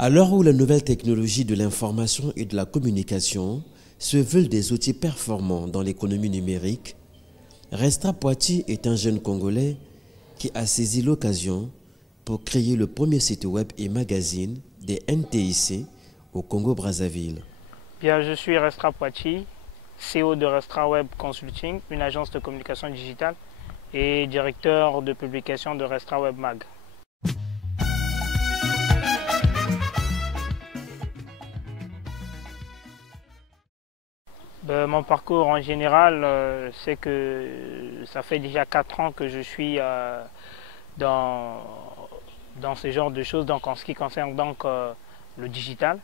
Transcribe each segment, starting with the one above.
À l'heure où les nouvelles technologies de l'information et de la communication se veulent des outils performants dans l'économie numérique, Restra Poiti est un jeune Congolais qui a saisi l'occasion pour créer le premier site web et magazine des NTIC au Congo-Brazzaville. Bien, je suis Restra Poiti, CEO de Restra Web Consulting, une agence de communication digitale, et directeur de publication de Restra Web Mag. Mon parcours en général, c'est que ça fait déjà 4 ans que je suis dans ce genre de choses, donc en ce qui concerne le digital.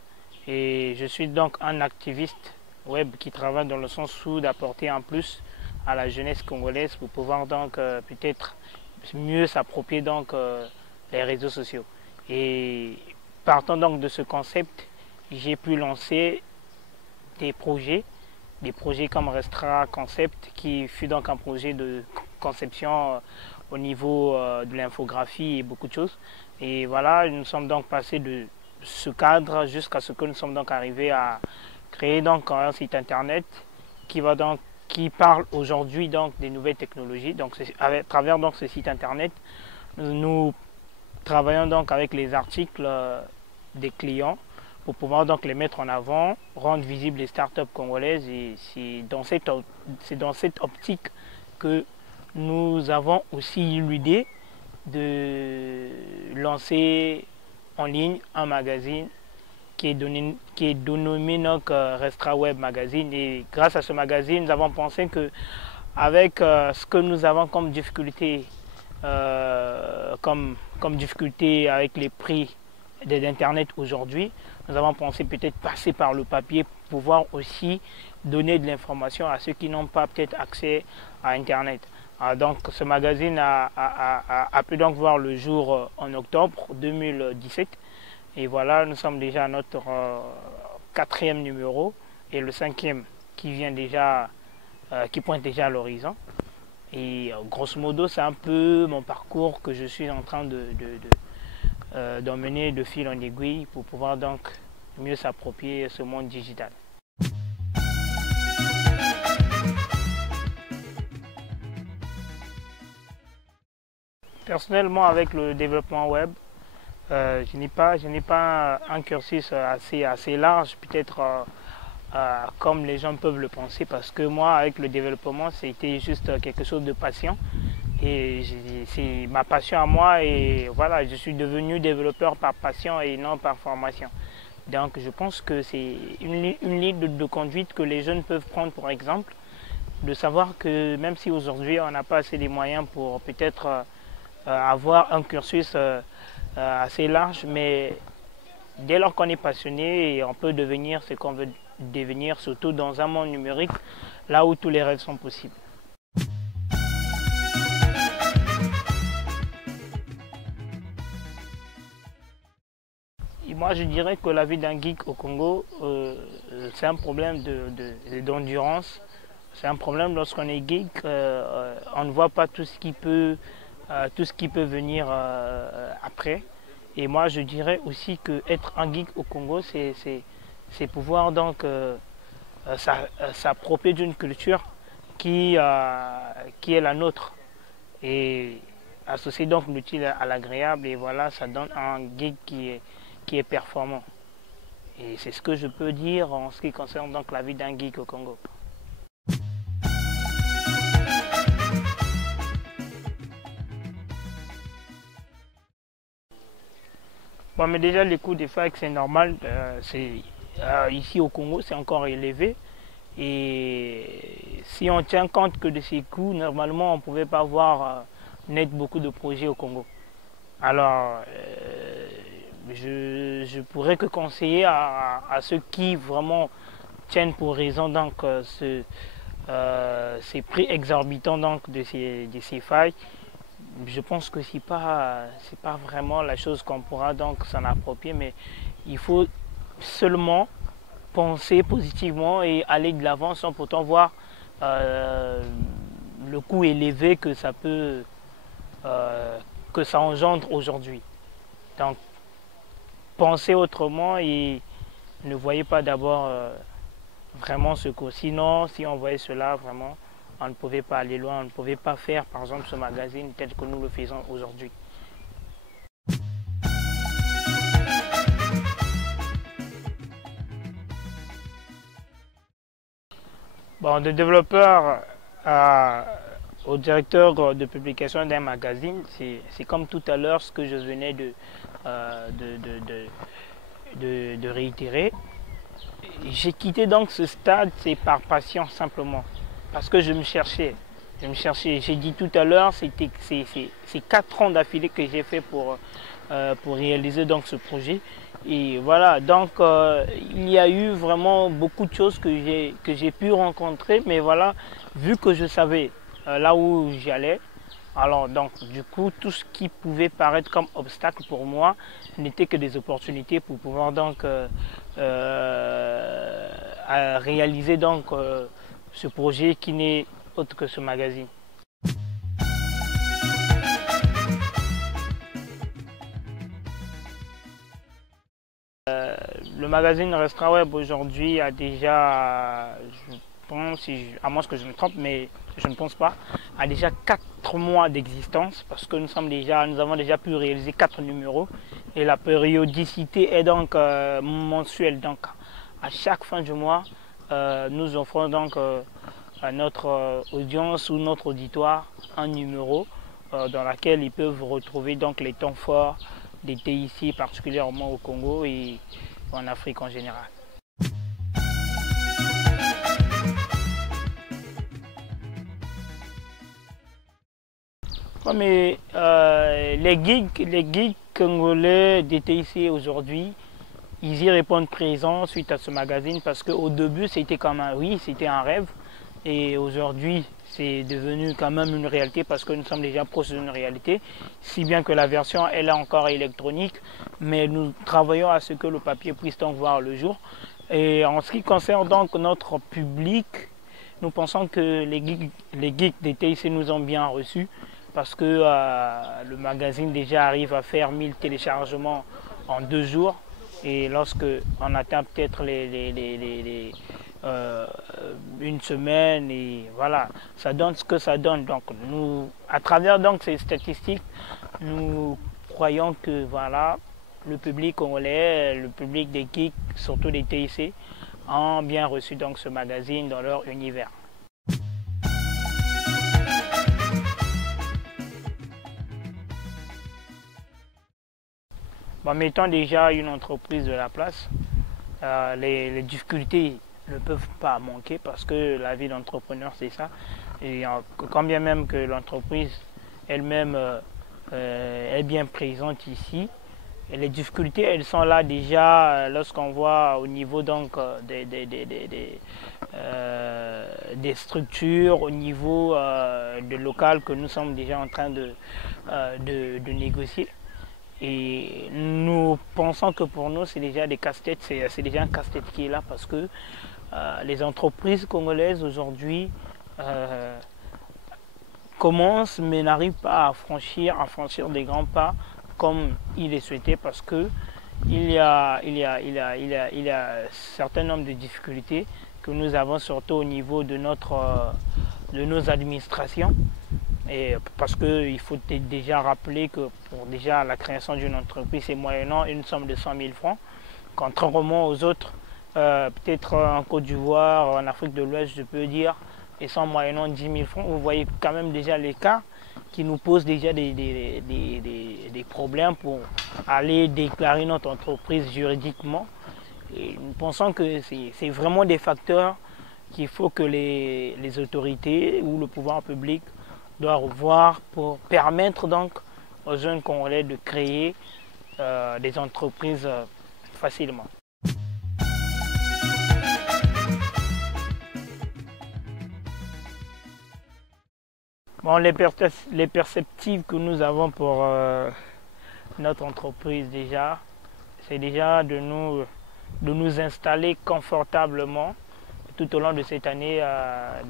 Et je suis donc un activiste web qui travaille dans le sens où d'apporter un plus à la jeunesse congolaise pour pouvoir donc peut-être mieux s'approprier les réseaux sociaux. Et partant donc de ce concept, j'ai pu lancer des projets comme Restra Concept, qui fut donc un projet de conception au niveau de l'infographie et beaucoup de choses. Et voilà, nous sommes donc passés de ce cadre jusqu'à ce que nous sommes donc arrivés à créer donc un site internet qui parle aujourd'hui donc des nouvelles technologies. Donc à travers donc ce site internet, nous travaillons donc avec les articles des clients pour pouvoir donc les mettre en avant, rendre visibles les startups congolaises. Et c'est dans cette optique que nous avons aussi eu l'idée de lancer en ligne un magazine qui est dénommé donc Restra Web Magazine. Et grâce à ce magazine, nous avons pensé que avec ce que nous avons comme difficulté, comme difficulté avec les prix d'Internet aujourd'hui, nous avons pensé peut-être passer par le papier pour pouvoir aussi donner de l'information à ceux qui n'ont pas peut-être accès à Internet. Donc ce magazine a pu donc voir le jour en octobre 2017. Et voilà, nous sommes déjà à notre 4e numéro et le 5e qui vient déjà, qui pointe déjà à l'horizon. Et grosso modo, c'est un peu mon parcours que je suis en train d'emmener de fil en aiguille pour pouvoir donc mieux s'approprier ce monde digital. Personnellement, avec le développement web, je n'ai pas un cursus assez large, peut-être comme les gens peuvent le penser, parce que moi, avec le développement, c'était juste quelque chose de passion. Et c'est ma passion à moi, et voilà, je suis devenu développeur par passion et non par formation. Donc je pense que c'est une ligne de conduite que les jeunes peuvent prendre pour exemple, de savoir que même si aujourd'hui on n'a pas assez les moyens pour peut-être avoir un cursus assez large, mais dès lors qu'on est passionné, on peut devenir ce qu'on veut devenir, surtout dans un monde numérique, là où tous les rêves sont possibles. Et moi, je dirais que la vie d'un geek au Congo, c'est un problème d'endurance. C'est un problème lorsqu'on est geek, on ne voit pas tout ce qui peut venir après. Et moi, je dirais aussi qu'être un geek au Congo, c'est pouvoir donc s'approprier d'une culture qui est la nôtre. Et associer donc l'utile à l'agréable, et voilà, ça donne un geek qui est performant. Et c'est ce que je peux dire en ce qui concerne donc la vie d'un geek au Congo. Bon, mais déjà, les coûts des facs, c'est normal. Ici au Congo, c'est encore élevé. Et si on tient compte que de ces coûts, normalement, on ne pouvait pas voir naître beaucoup de projets au Congo. Alors, je pourrais que conseiller à ceux qui vraiment tiennent pour raison donc, ces prix exorbitants donc, de ces failles. Je pense que c'est pas vraiment la chose qu'on pourra donc s'en approprier, mais il faut seulement penser positivement et aller de l'avant sans pourtant voir le coût élevé que ça peut que ça engendre aujourd'hui. Donc penser autrement et ne voyez pas d'abord vraiment ce que... Sinon, si on voyait cela, vraiment, on ne pouvait pas aller loin, on ne pouvait pas faire, par exemple, ce magazine tel que nous le faisons aujourd'hui. Bon, de développeur au directeur de publication d'un magazine, c'est comme tout à l'heure ce que je venais de réitérer. J'ai quitté donc ce stade, c'est par passion simplement, parce que je me cherchais. J'ai dit tout à l'heure, c'est 4 ans d'affilée que j'ai fait pour réaliser donc ce projet. Et voilà, donc il y a eu vraiment beaucoup de choses que j'ai pu rencontrer, mais voilà, vu que je savais là où j'allais, alors donc du coup tout ce qui pouvait paraître comme obstacle pour moi n'était que des opportunités pour pouvoir donc réaliser donc ce projet qui n'est autre que ce magazine. Le magazine Restera Web aujourd'hui a déjà, je pense, à moins que je me trompe, mais je ne pense pas, a déjà 4 mois d'existence parce que nous avons déjà pu réaliser 4 numéros et la périodicité est donc mensuelle. Donc à chaque fin du mois, nous offrons donc à notre audience ou notre auditoire un numéro dans lequel ils peuvent retrouver donc les temps forts des TIC, particulièrement au Congo et en Afrique en général. Mais les geeks congolais des TIC aujourd'hui, ils y répondent présent suite à ce magazine parce qu'au début c'était comme c'était un rêve et aujourd'hui c'est devenu quand même une réalité parce que nous sommes déjà proches d'une réalité, si bien que la version elle est encore électronique, mais nous travaillons à ce que le papier puisse donc voir le jour. Et en ce qui concerne donc notre public, nous pensons que les geeks des TIC nous ont bien reçus parce que le magazine déjà arrive à faire 1000 téléchargements en 2 jours. Et lorsque on atteint peut-être une semaine, et voilà, ça donne ce que ça donne. Donc nous, à travers donc ces statistiques, nous croyons que voilà, le public congolais, le public des geeks, surtout des TIC, ont bien reçu donc ce magazine dans leur univers. Bon, mettons déjà une entreprise de la place, les difficultés ne peuvent pas manquer parce que la vie d'entrepreneur c'est ça. Et quand bien même que l'entreprise elle-même est bien présente ici, et les difficultés elles sont là déjà lorsqu'on voit au niveau donc des structures, au niveau de local que nous sommes déjà en train de négocier. Et nous pensons que pour nous, c'est déjà des casse-têtes, c'est déjà un casse-tête qui est là parce que les entreprises congolaises aujourd'hui commencent mais n'arrivent pas à franchir des grands pas comme il est souhaité parce que il y a un certain nombre de difficultés que nous avons surtout au niveau de nos administrations. Et parce qu'il faut déjà rappeler que pour déjà la création d'une entreprise, c'est moyennant une somme de 100 000 francs, contrairement aux autres, peut-être en Côte d'Ivoire, en Afrique de l'Ouest, je peux dire, et sont moyennant 10 000 francs. Vous voyez quand même déjà l'écart qui nous pose déjà des problèmes pour aller déclarer notre entreprise juridiquement. Et nous pensons que c'est vraiment des facteurs qu'il faut que les autorités ou le pouvoir public doit revoir pour permettre donc aux jeunes Congolais de créer des entreprises facilement. Bon, les perspectives que nous avons pour notre entreprise déjà, c'est déjà de nous installer confortablement tout au long de cette année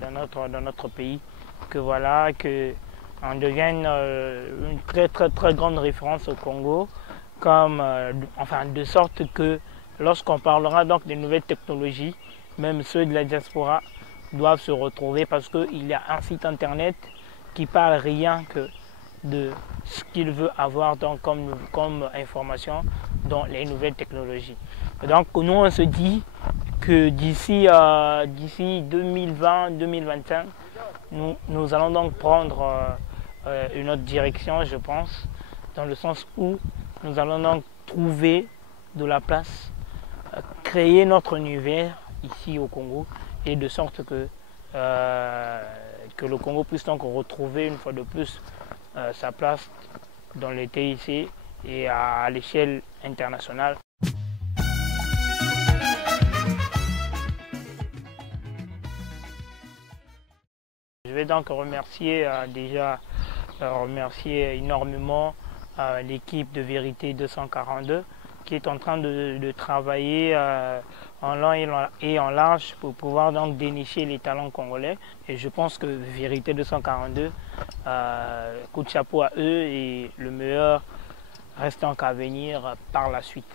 dans notre pays. Que voilà, qu'on devienne une très grande référence au Congo de sorte que lorsqu'on parlera donc des nouvelles technologies, même ceux de la diaspora doivent se retrouver parce qu'il y a un site internet qui parle rien que de ce qu'il veut avoir donc comme information dans les nouvelles technologies. Et donc nous on se dit que d'ici 2020-2025, nous allons donc prendre une autre direction, je pense, dans le sens où nous allons donc trouver de la place, créer notre univers ici au Congo, et de sorte que le Congo puisse donc retrouver une fois de plus sa place dans les TIC et à l'échelle internationale. Je vais donc remercier remercier énormément l'équipe de Vérité 242 qui est en train de travailler en long et en large pour pouvoir donc dénicher les talents congolais. Et je pense que Vérité 242, coup de chapeau à eux, et le meilleur reste donc à venir par la suite.